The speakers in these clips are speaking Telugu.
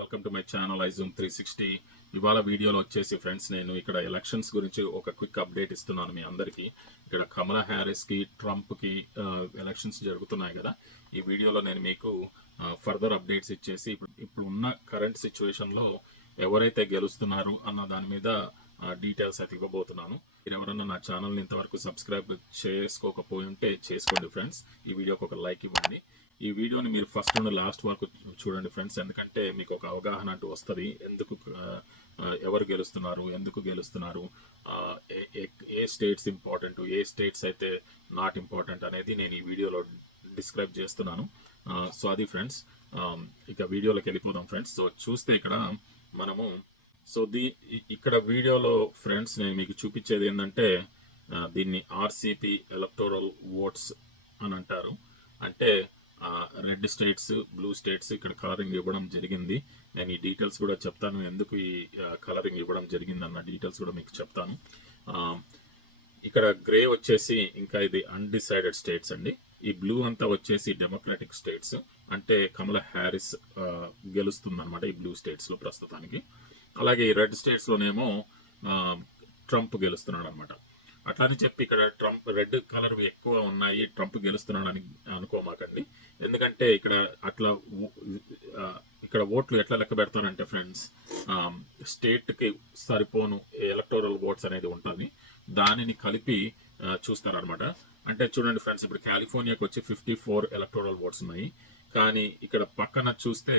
Welcome to my channel iZoom three sixty ఇవాళ వీడియోలో వచ్చేసి ఫ్రెండ్స్ నేను ఇక్కడ ఎలక్షన్స్ గురించి ఒక క్విక్ అప్డేట్ ఇస్తున్నాను మీ అందరికీ. ఇక్కడ కమలా హ్యారిస్కి ట్రంప్కి ఎలక్షన్స్ జరుగుతున్నాయి కదా. ఈ వీడియోలో నేను మీకు ఫర్దర్ అప్డేట్స్ ఇచ్చేసి ఇప్పుడు ఇప్పుడు ఉన్న కరెంట్ సిచ్యువేషన్లో ఎవరైతే గెలుస్తున్నారు అన్న దాని మీద డీటెయిల్స్ అయితే ఇవ్వబోతున్నాను. మీరు ఎవరన్నా నా ఛానల్ని ఇంతవరకు సబ్స్క్రైబ్ చేసుకోకపోయి ఉంటే చేసుకోండి ఫ్రెండ్స్. ఈ వీడియోకి ఒక లైక్ ఇవ్వండి. ఈ వీడియోని మీరు ఫస్ట్ నుండి లాస్ట్ వరకు చూడండి ఫ్రెండ్స్ ఎందుకంటే మీకు ఒక అవగాహన అంటూ వస్తుంది. ఎందుకు ఎవరు గెలుస్తున్నారు? ఎందుకు గెలుస్తున్నారు? ఏ- స్టేట్స్ ఇంపార్టెంట్ ఏ స్టేట్స్ అయితే నాట్ ఇంపార్టెంట్ అనేది నేను ఈ వీడియోలో డిస్క్రైబ్ చేస్తున్నాను. సో అది ఫ్రెండ్స్ ఇక వీడియోలోకి వెళ్ళిపోదాం ఫ్రెండ్స్ సో చూస్తే ఇక్కడ మనము సో దీ ఇక్కడ వీడియోలో ఫ్రెండ్స్ నేను మీకు చూపించేది ఏంటంటే దీన్ని ఆర్సిపి ఎలక్టోరల్ ఓట్స్ అని అంటారు. అంటే రెడ్ స్టేట్స్ బ్లూ స్టేట్స్ ఇక్కడ కలరింగ్ ఇవ్వడం జరిగింది. నేను ఈ డీటెయిల్స్ కూడా చెప్తాను. ఎందుకు ఈ కలరింగ్ ఇవ్వడం జరిగింది అన్న డీటెయిల్స్ కూడా మీకు చెప్తాను. ఇక్కడ గ్రే వచ్చేసి ఇంకా ఇది అన్డిసైడెడ్ స్టేట్స్ అండి. ఈ బ్లూ అంతా వచ్చేసి డెమోక్రాటిక్ స్టేట్స్ అంటే కమల హ్యారిస్ గెలుస్తుందన్నమాట ఈ బ్లూ స్టేట్స్లో ప్రస్తుతానికి. అలాగే ఈ రెడ్ స్టేట్స్లోనేమో ట్రంప్ గెలుస్తున్నాడు అనమాట అట్లాని చెప్పి ఇక్కడ ట్రంప్ రెడ్ కలర్ ఎక్కువ ఉన్నాయి ట్రంప్ గెలుస్తున్నాడు అని అనుకోమాకండి. ఎందుకంటే ఇక్కడ అట్లా ఇక్కడ ఓట్లు ఎట్లా లెక్క పెడతారంటే ఫ్రెండ్స్ స్టేట్కి సరిపోను ఎలక్టోరల్ ఓట్స్ అనేది ఉంటుంది. దానిని కలిపి చూస్తారనమాట అంటే చూడండి ఫ్రెండ్స్ ఇప్పుడు కాలిఫోర్నియాకి వచ్చి ఫిఫ్టీ ఫోర్ ఎలక్టోరల్ ఓట్స్ ఉన్నాయి. కానీ ఇక్కడ పక్కన చూస్తే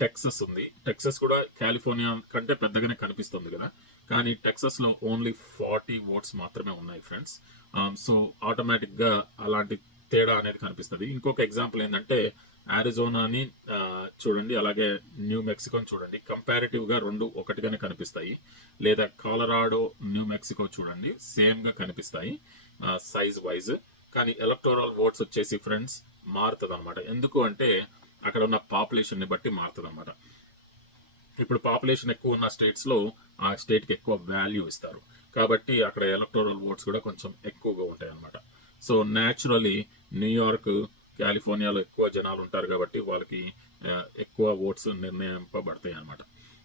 టెక్సస్ ఉంది. టెక్సస్ కూడా కాలిఫోర్నియా కంటే పెద్దగానే కనిపిస్తుంది కదా. కానీ టెక్సస్లో ఓన్లీ ఫార్టీ ఓట్స్ మాత్రమే ఉన్నాయి ఫ్రెండ్స్. సో ఆటోమేటిక్గా అలాంటి తేడా అనేది కనిపిస్తుంది. ఇంకొక ఎగ్జాంపుల్ ఏంటంటే ఆరిజోనాని చూడండి అలాగే న్యూ మెక్సికోని చూడండి. కంపారిటివ్గా రెండు ఒకటిగానే కనిపిస్తాయి. లేదా కాలరాడో న్యూ మెక్సికో చూడండి సేమ్గా కనిపిస్తాయి సైజ్ వైజ్ కానీ ఎలక్టోరల్ ఓట్స్ వచ్చేసి ఫ్రెండ్స్ మారుతుంది అనమాట ఎందుకు అంటే అక్కడ ఉన్న పాపులేషన్ని బట్టి మారుతుంది అనమాట ఇప్పుడు పాపులేషన్ ఎక్కువ ఉన్న స్టేట్స్లో ఆ స్టేట్కి ఎక్కువ వాల్యూ ఇస్తారు. కాబట్టి అక్కడ ఎలక్టోరల్ ఓట్స్ కూడా కొంచెం ఎక్కువగా ఉంటాయి అనమాట సో న్యాచురలీ న్యూయార్క్ కాలిఫోర్నియాలో ఎక్కువ జనాలు ఉంటారు కాబట్టి వాళ్ళకి ఎక్కువ ఓట్స్ నిర్ణయింపబడతాయి అనమాట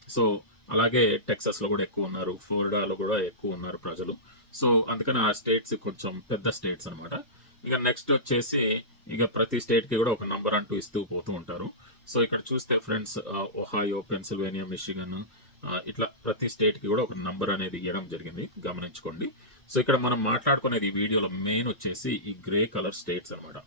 సో అలాగే టెక్సస్లో కూడా ఎక్కువ ఉన్నారు ఫ్లోరిడాలో కూడా ఎక్కువ ఉన్నారు ప్రజలు. సో అందుకని ఆ స్టేట్స్ కొంచెం పెద్ద స్టేట్స్ అన్నమాట. ఇక నెక్స్ట్ వచ్చేసి ఇక ప్రతి స్టేట్కి కూడా ఒక నంబర్ అంటూ ఇస్తూ పోతూ ఉంటారు. సో ఇక్కడ చూస్తే ఫ్రెండ్స్ ఒహాయో పెన్సిల్వేనియా మిషిగన్ ఇట్లా ప్రతి స్టేట్కి కూడా ఒక నంబర్ అనేది ఇవ్వడం జరిగింది. గమనించుకోండి. సో ఇక్కడ మనం మాట్లాడుకునేది ఈ వీడియోలో మెయిన్ వచ్చేసి ఈ గ్రే కలర్ స్టేట్స్ అన్నమాట.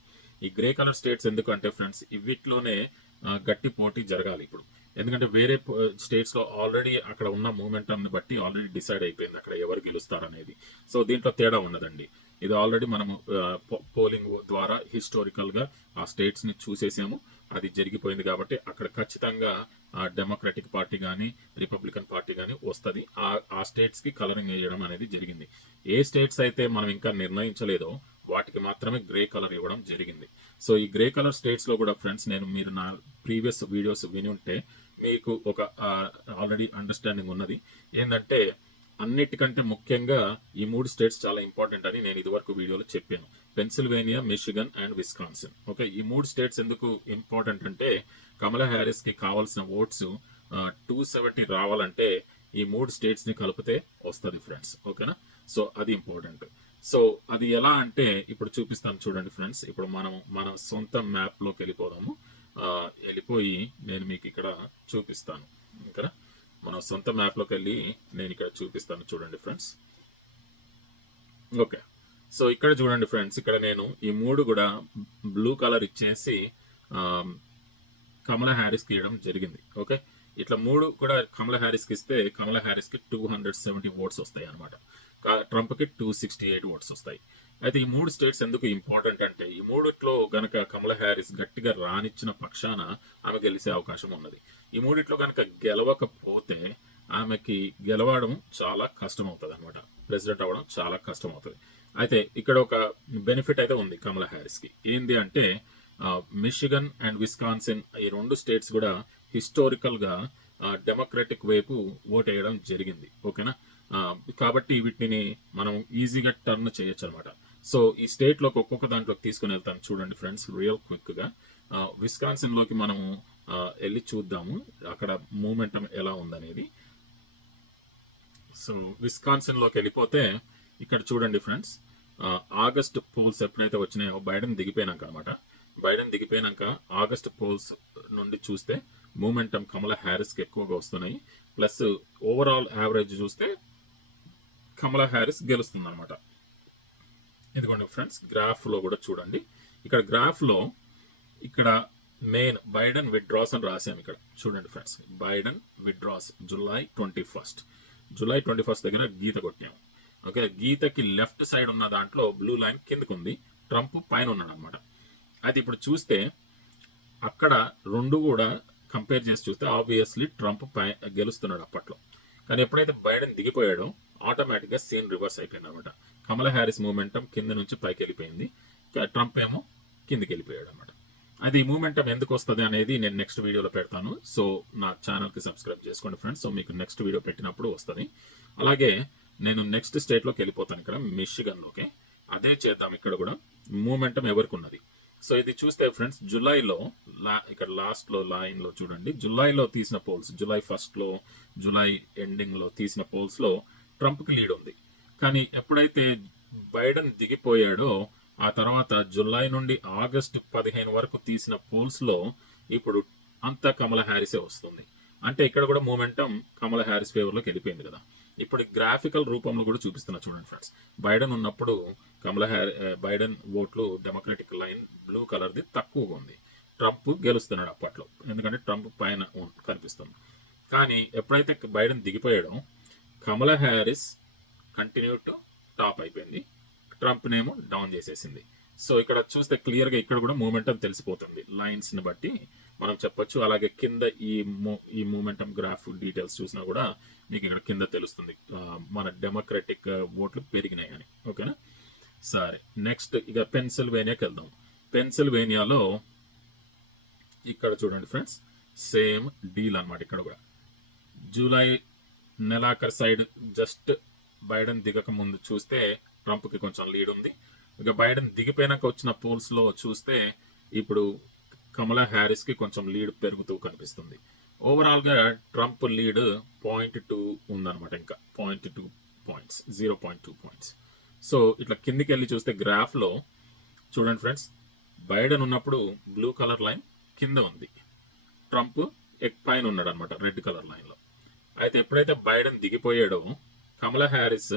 ఈ గ్రే కలర్ స్టేట్స్ ఎందుకంటే ఫ్రెండ్స్ ఇవిట్లోనే uh, గట్టి పోటీ జరగాలి ఇప్పుడు. ఎందుకంటే వేరే uh, స్టేట్స్లో ఆల్రెడీ అక్కడ ఉన్న మూమెంటంని బట్టి ఆల్రెడీ డిసైడ్ అయిపోయింది అక్కడ ఎవరు గెలుస్తారనేది. సో దీంట్లో తేడా ఉండదండి ఇది ఆల్రెడీ మనము పోలింగ్ ద్వారా హిస్టారికల్గా ఆ స్టేట్స్ని చూసేసాము. అది జరిగిపోయింది కాబట్టి అక్కడ ఖచ్చితంగా డెమోక్రటిక్ పార్టీ కానీ రిపబ్లికన్ పార్టీ కానీ వస్తుంది. ఆ ఆ స్టేట్స్కి కలరింగ్ వేయడం అనేది జరిగింది. ఏ స్టేట్స్ అయితే మనం ఇంకా నిర్ణయించలేదో వాటికి మాత్రమే గ్రే కలర్ ఇవ్వడం జరిగింది. సో ఈ గ్రే కలర్ స్టేట్స్లో కూడా ఫ్రెండ్స్ నేను మీరు నా ప్రీవియస్ వీడియోస్ విని ఉంటే మీకు ఒక ఆల్రెడీ అండర్స్టాండింగ్ ఉన్నది. ఏంటంటే అన్నిటికంటే ముఖ్యంగా ఈ మూడు స్టేట్స్ చాలా ఇంపార్టెంట్ అని నేను ఇదివరకు వీడియోలో చెప్పాను. Pennsylvania Michigan and Wisconsin. Okay ఈ మూడు స్టేట్స్ ఎందుకు ఇంపార్టెంట్ అంటే కమలా హ్యారిస్కి కావాల్సిన ఓట్స్ టూ సెవెంటీ రావాలంటే ఈ మూడు స్టేట్స్ని కలిపితే వస్తుంది ఫ్రెండ్స్. ఓకేనా? సో అది ఇంపార్టెంట్. సో అది ఎలా అంటే ఇప్పుడు చూపిస్తాను చూడండి ఫ్రెండ్స్. ఇప్పుడు మనం మన సొంత మ్యాప్లోకి వెళ్ళిపోదాము. వెళ్ళిపోయి నేను మీకు ఇక్కడ చూపిస్తాను. ఇక్కడ మన సొంత మ్యాప్లోకి వెళ్ళి నేను ఇక్కడ చూపిస్తాను చూడండి ఫ్రెండ్స్. ఓకే. సో ఇక్కడ చూడండి ఫ్రెండ్స్ ఇక్కడ నేను ఈ మూడు కూడా బ్లూ కలర్ ఇచ్చేసి కమల కమలా హ్యారిస్కి ఇవ్వడం జరిగింది. ఓకే? ఇట్లా మూడు కూడా కమలా హ్యారిస్కి ఇస్తే కమలా హ్యారిస్కి టూ హండ్రెడ్ సెవెంటీ ఓట్స్ వస్తాయి అనమాట ట్రంప్కి టూ సిక్స్టీ ఎయిట్ ఓట్స్ వస్తాయి. అయితే ఈ మూడు స్టేట్స్ ఎందుకు ఇంపార్టెంట్ అంటే ఈ మూడిట్లో గనక కమల హ్యారిస్ గట్టిగా రానిచ్చిన పక్షాన ఆమె గెలిచే అవకాశం ఉన్నది. ఈ మూడిట్లో గనక గెలవకపోతే ఆమెకి గెలవడం చాలా కష్టం అవుతుంది అనమాట ప్రెసిడెంట్ అవ్వడం చాలా కష్టం అవుతుంది అయితే ఇక్కడ ఒక బెనిఫిట్ అయితే ఉంది కమలా హ్యారిస్కి. ఏంది అంటే మిషిగన్ అండ్ విస్కాన్సిన్ ఈ రెండు స్టేట్స్ కూడా హిస్టారికల్గా డెమోక్రటిక్ వైపు ఓట్ వేయడం జరిగింది. ఓకేనా? కాబట్టి వీటిని మనం ఈజీగా టర్న్ చేయొచ్చు అనమాట సో ఈ స్టేట్లోకి ఒక్కొక్క దాంట్లోకి తీసుకుని వెళ్తాను చూడండి ఫ్రెండ్స్ రియల్ క్విక్గా విస్కాన్సిన్లోకి మనము వెళ్ళి చూద్దాము. అక్కడ మూమెంటం ఎలా ఉందనేది. సో విస్కాన్సిన్లోకి వెళ్ళిపోతే ఇక్కడ చూడండి ఫ్రెండ్స్ ఆగస్ట్ పోల్స్ ఎప్పుడైతే వచ్చినాయో బైడెన్ దిగిపోయినాక అనమాట బైడెన్ దిగిపోయినాక ఆగస్ట్ పోల్స్ నుండి చూస్తే మూమెంటం కమల హ్యారిస్కి ఎక్కువగా వస్తున్నాయి. ప్లస్ ఓవరాల్ యావరేజ్ చూస్తే కమల హ్యారిస్ గెలుస్తుంది అనమాట ఇదిగోండి ఫ్రెండ్స్ గ్రాఫ్లో కూడా చూడండి. ఇక్కడ గ్రాఫ్లో ఇక్కడ మెయిన్ బైడెన్ విడ్డ్రాస్ అని రాసాము ఇక్కడ. చూడండి friends Biden withdraws July twenty first. July twenty first దగ్గర గీత కొట్టాము ఓకే గీతకి లెఫ్ట్ సైడ్ ఉన్న దాంట్లో బ్లూ లైన్ కిందకు ఉంది ట్రంప్ పైన ఉన్నాడు అనమాట అయితే ఇప్పుడు చూస్తే అక్కడ రెండు కూడా కంపేర్ చేసి చూస్తే ఆబ్వియస్లీ ట్రంప్ పై గెలుస్తున్నాడు అప్పట్లో. కానీ ఎప్పుడైతే బైడెన్ దిగిపోయాడో ఆటోమేటిక్గా సీన్ రివర్స్ అయిపోయింది అనమాట కమల హ్యారిస్ మూమెంటం కింద నుంచి పైకి వెళ్ళిపోయింది. ట్రంప్ ఏమో కిందికి వెళ్ళిపోయాడు అనమాట అది ఈ మూమెంటం ఎందుకు వస్తుంది అనేది నేను నెక్స్ట్ వీడియోలో పెడతాను. సో నా ఛానల్కి సబ్స్క్రైబ్ చేసుకోండి ఫ్రెండ్స్ సో మీకు నెక్స్ట్ వీడియో పెట్టినప్పుడు వస్తుంది. అలాగే నేను నెక్స్ట్ స్టేట్లోకి వెళ్ళిపోతాను ఇక్కడ మిషిగన్లోకి అదే చేద్దాం ఇక్కడ కూడా. మూమెంటం ఎవరికి ఉన్నది? సో ఇది చూస్తే ఫ్రెండ్స్ జూలైలో లా ఇక్కడ లాస్ట్లో లైన్లో చూడండి. జూలైలో తీసిన పోల్స్ జూలై ఫస్ట్లో జూలై ఎండింగ్లో తీసిన పోల్స్లో ట్రంప్కి లీడ్ ఉంది. కానీ ఎప్పుడైతే బైడెన్ దిగిపోయాడో ఆ తర్వాత జూలై నుండి ఆగస్టు పదిహేను వరకు తీసిన పోల్స్లో ఇప్పుడు అంతా కమల హ్యారిసే వస్తుంది. అంటే ఇక్కడ కూడా మూమెంటం కమల హ్యారిస్ ఫేవర్లోకి వెళ్ళిపోయింది కదా. ఇప్పుడు గ్రాఫికల్ రూపంలో కూడా చూపిస్తున్నా చూడండి ఫ్రెండ్స్. బైడెన్ ఉన్నప్పుడు కమల హ్యారి బైడెన్ ఓట్లు డెమోక్రటిక్ లైన్ బ్లూ కలర్ది తక్కువగా ఉంది. ట్రంప్ గెలుస్తున్నాడు అప్పట్లో. ఎందుకంటే ట్రంప్ పైన కనిపిస్తుంది. కానీ ఎప్పుడైతే Biden దిగిపోయాడో Kamala Harris continue to top అయిపోయింది. ట్రంప్ నేమో డౌన్ చేసేసింది. సో ఇక్కడ చూస్తే క్లియర్గా ఇక్కడ కూడా మూమెంటం తెలిసిపోతుంది. లైన్స్ని బట్టి మనం చెప్పొచ్చు. అలాగే కింద ఈ మూ- ఈ మూమెంటం గ్రాఫ్ డీటెయిల్స్ చూసినా కూడా మీకు ఇక్కడ కింద తెలుస్తుంది. మన డెమోక్రటిక్ ఓట్లు పెరిగినాయి అని ఓకేనా సరే. నెక్స్ట్ ఇక పెన్సిల్వేనియాకి వెళ్దాం. పెన్సిల్వేనియాలో ఇక్కడ చూడండి ఫ్రెండ్స్ సేమ్ డీల్ అన్నమాట ఇక్కడ కూడా. జూలై నెలాఖరు సైడ్ జస్ట్ బైడెన్ దిగక ముందు చూస్తే ట్రంప్కి కొంచెం లీడ్ ఉంది. ఇక బైడెన్ దిగిపోయినాక వచ్చిన పోల్స్లో చూస్తే ఇప్పుడు కమలా హ్యారిస్కి కొంచెం లీడ్ పెరుగుతూ కనిపిస్తుంది. ఓవరాల్గా ట్రంప్ లీడ్ పాయింట్ టూ ఉందన్నమాట ఇంకా. Point two points zero point two points so ఇట్లా కిందికి వెళ్ళి చూస్తే గ్రాఫ్లో చూడండి ఫ్రెండ్స్ బైడెన్ ఉన్నప్పుడు బ్లూ కలర్ లైన్ కింద ఉంది. ట్రంప్ ఎక్ పైన ఉన్నాడు అనమాట రెడ్ కలర్ లైన్లో అయితే ఎప్పుడైతే Biden దిగిపోయాడో Kamala Harris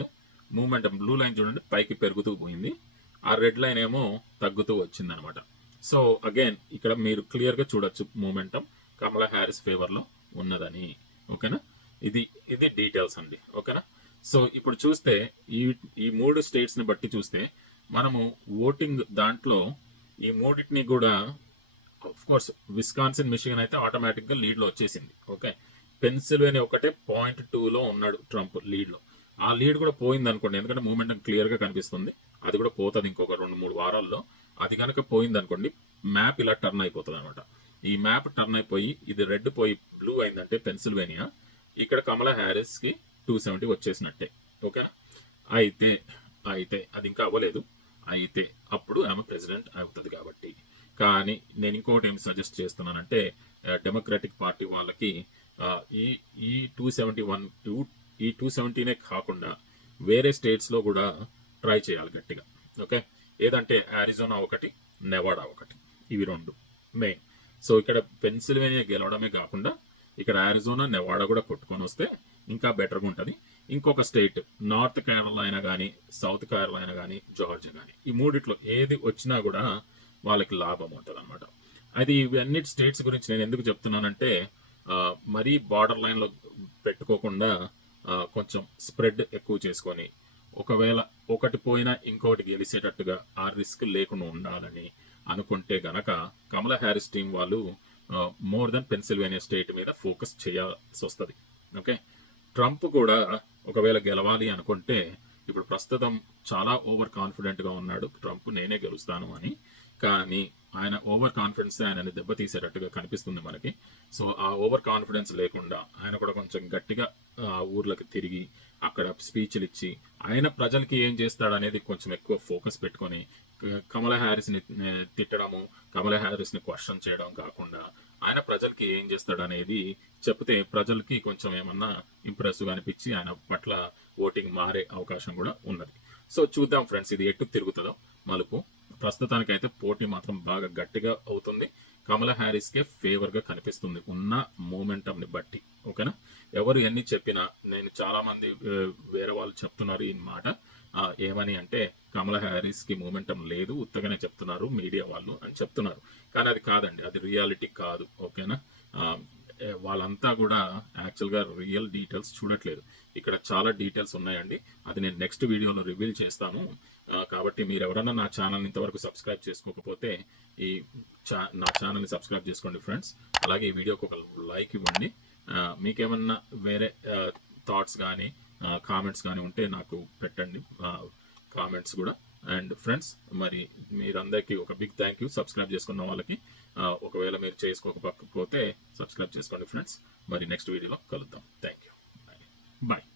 moment blue line చూడండి పైకి పెరుగుతూ పోయింది. ఆ రెడ్ లైన్ ఏమో తగ్గుతూ వచ్చింది అనమాట సో అగైన్ ఇక్కడ మీరు క్లియర్గా చూడొచ్చు మూమెంటం కమలా హ్యారిస్ ఫేవర్లో ఉన్నదని. ఓకేనా ఇది ఇది డీటెయిల్స్ అండి. ఓకేనా సో ఇప్పుడు చూస్తే ఈ ఈ మూడు స్టేట్స్ని బట్టి చూస్తే మనము ఓటింగ్ దాంట్లో ఈ మూడింటిని కూడా ఆఫ్ కోర్స్ విస్కాన్సిన్ మిషిగన్ అయితే ఆటోమేటిక్గా లీడ్లో వచ్చేసింది. ఓకే పెన్సిల్వేనియా ఒకటే పాయింట్ టూలో ఉన్నాడు ట్రంప్ లీడ్లో ఆ లీడ్ కూడా పోయింది అనుకోండి ఎందుకంటే మూమెంట్ క్లియర్గా కనిపిస్తుంది. అది కూడా పోతుంది ఇంకొక రెండు మూడు వారాల్లో. అది కనుక పోయింది అనుకోండి మ్యాప్ ఇలా టర్న్ అయిపోతుంది అనమాట ఈ మ్యాప్ టర్న్ అయిపోయి ఇది రెడ్ పోయి బ్లూ అయిందంటే పెన్సిల్వేనియా ఇక్కడ కమలా హ్యారిస్కి టూ సెవెంటీ వచ్చేసినట్టే. ఓకేనా అయితే అయితే అది ఇంకా అవ్వలేదు. అయితే అప్పుడు ఆమె ప్రెసిడెంట్ అవుతుంది కాబట్టి. కానీ నేను ఇంకోటి ఏం సజెస్ట్ చేస్తున్నానంటే డెమోక్రటిక్ పార్టీ వాళ్ళకి ఈ ఈ టూ సెవెంటీ వన్ టూ ఈ టూ సెవెంటీనే కాకుండా వేరే స్టేట్స్లో కూడా ట్రై చేయాలి గట్టిగా ఓకే ఏదంటే ఆరిజోనా ఒకటి నెవాడా ఒకటి ఇవి రెండు మెయిన్ సో ఇక్కడ పెన్సిల్వేనియా గెలవడమే కాకుండా ఇక్కడ ఆరిజోనా నెవాడా కూడా కొట్టుకొని వస్తే ఇంకా బెటర్గా ఉంటుంది. ఇంకొక స్టేట్ నార్త్ కేరళైనా కానీ సౌత్ కేరళైనా కానీ జార్జియా కానీ ఈ మూడిట్లో ఏది వచ్చినా కూడా వాళ్ళకి లాభం ఉంటుంది అనమాట అది ఇవన్నీ స్టేట్స్ గురించి నేను ఎందుకు చెప్తున్నానంటే మరీ బార్డర్ లైన్లో పెట్టుకోకుండా కొంచెం స్ప్రెడ్ ఎక్కువ చేసుకొని ఒకవేళ ఒకటి పోయినా ఇంకోటి గెలిచేటట్టుగా ఆ రిస్క్ లేకుండా ఉండాలని అనుకుంటే గనక కమలా హ్యారిస్ టీం వాళ్ళు మోర్ దెన్ పెన్సిల్వేనియా స్టేట్ మీద ఫోకస్ చేయాల్సి వస్తుంది. ఓకే? ట్రంప్ కూడా ఒకవేళ గెలవాలి అనుకుంటే ఇప్పుడు ప్రస్తుతం చాలా ఓవర్ కాన్ఫిడెంట్గా ఉన్నాడు. ట్రంప్ నేనే గెలుస్తాను అని. కానీ ఆయన ఓవర్ కాన్ఫిడెన్స్ ఆయనని దెబ్బతీసేటట్టుగా కనిపిస్తుంది మనకి. సో ఆ ఓవర్ కాన్ఫిడెన్స్ లేకుండా ఆయన కూడా కొంచెం గట్టిగా ఆ ఊర్లకు తిరిగి అక్కడ స్పీచ్లు ఇచ్చి ఆయన ప్రజలకి ఏం చేస్తాడు అనేది కొంచెం ఎక్కువ ఫోకస్ పెట్టుకొని కమల హ్యారిస్ని తిట్టడము కమల హ్యారిస్ని క్వశ్చన్ చేయడం కాకుండా ఆయన ప్రజలకి ఏం చేస్తాడు అనేది చెప్తే ప్రజలకి కొంచెం ఏమన్నా ఇంప్రెసివ్గా అనిపించి ఆయన పట్ల ఓటింగ్ మారే అవకాశం కూడా ఉన్నది. సో చూద్దాం ఫ్రెండ్స్ ఇది ఎటు తిరుగుతుందో. మలుపు. ప్రస్తుతానికైతే పోటీ మాత్రం బాగా గట్టిగా అవుతుంది. కమలా హ్యారిస్కే ఫేవర్గా కనిపిస్తుంది ఉన్న మూమెంటంని బట్టి ఓకేనా? ఎవరు ఎన్ని చెప్పినా నేను చాలామంది వేరే వాళ్ళు చెప్తున్నారు ఈ మాట. ఏమని అంటే కమలా హ్యారిస్కి మూమెంటం లేదు ఉత్తగానే చెప్తున్నారు మీడియా వాళ్ళు అని చెప్తున్నారు. కానీ అది కాదండి అది రియాలిటీ కాదు ఓకేనా? వాళ్ళంతా కూడా యాక్చువల్గా రియల్ డీటెయిల్స్ చూడట్లేదు. ఇక్కడ చాలా డీటెయిల్స్ ఉన్నాయండి. అది నేను నెక్స్ట్ వీడియోలో రివీల్ చేస్తాను. కాబట్టి మీరు ఎవరైనా నా ఛానల్ ఇంతవరకు సబ్స్క్రైబ్ చేసుకోకపోతే ఈ చా నా ఛానల్ని సబ్స్క్రైబ్ చేసుకోండి ఫ్రెండ్స్. అలాగే ఈ వీడియోకి ఒక లైక్ ఇవ్వండి. మీకేమన్నా వేరే థాట్స్ కానీ కామెంట్స్ కానీ ఉంటే నాకు పెట్టండి. కామెంట్స్ కూడా. అండ్ ఫ్రెండ్స్ మరి మీరందరికీ ఒక బిగ్ థ్యాంక్ యూ. సబ్స్క్రైబ్ చేసుకున్న వాళ్ళకి ఒకవేళ మీరు చేసుకోకపోతే సబ్స్క్రైబ్ చేసుకోండి ఫ్రెండ్స్. మరి నెక్స్ట్ వీడియోలో కలుద్దాం. Thank you. బాయ్.